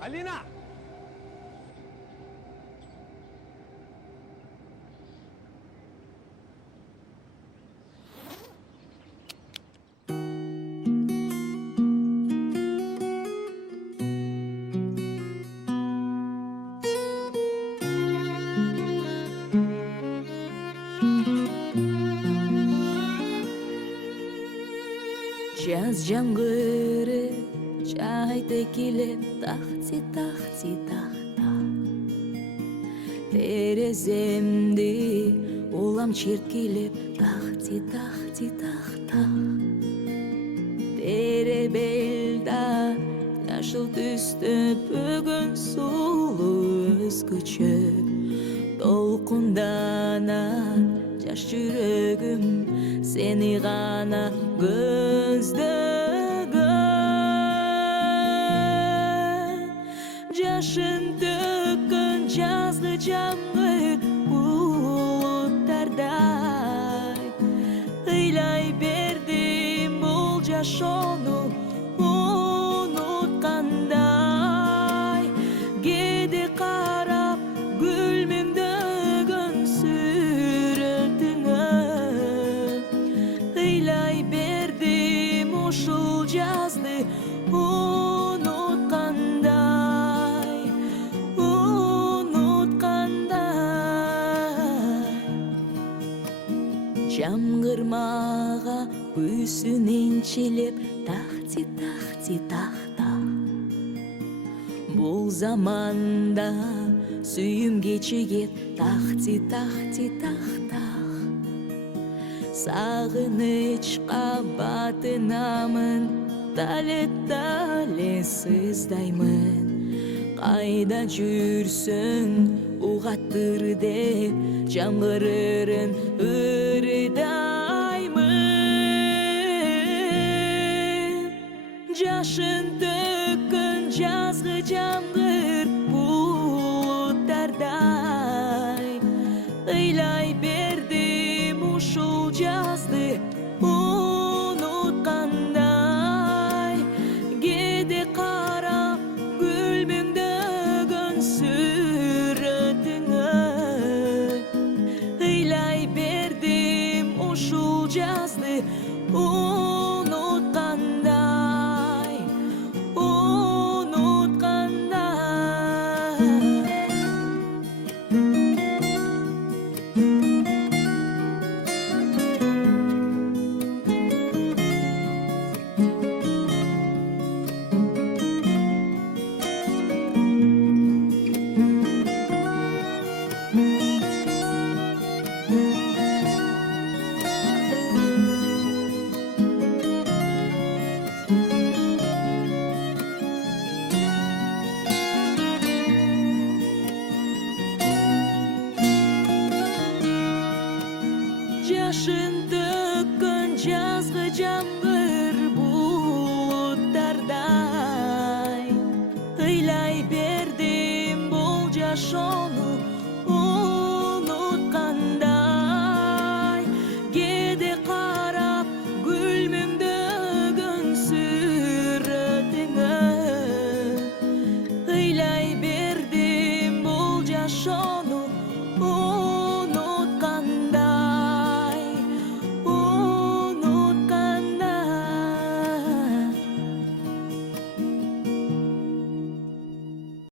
Алина! Жаз жаңғыры жайда келіп тахти тахта тереземді улам черткелеп тахти тахта теребелда жашыл түсті бүгін сұлу өзгөчө толқынданат жаш жүрегім сені ғана көздөгөн жашын төккөн жазғы жаңғыр булуттардай ыйлай бердим бул жашоону унуткандай кээде карап күлмеңдөгөн сүрөтүңө ыйлай бердим ушул жазды унуткандай жамгырмага күүсүн энчилеп тахти тахта бул заманда сүйүм кечигет тахти тахта сагынычка батынамын тале сыздаймын кайда жүрсөң угаттыр деп жаңгырырын ырдаймын жашын төккөн жазгы жаңгыр булуттардай ыйлай бердим ушул жазды унуткандай кээде карап күлмеңдөгөн сүрөтүңө ыйлай бердим ушул жазды унуткандай жашын төккөн жазгы жаңгыр булуттардай ыйлай бердим бул жашоону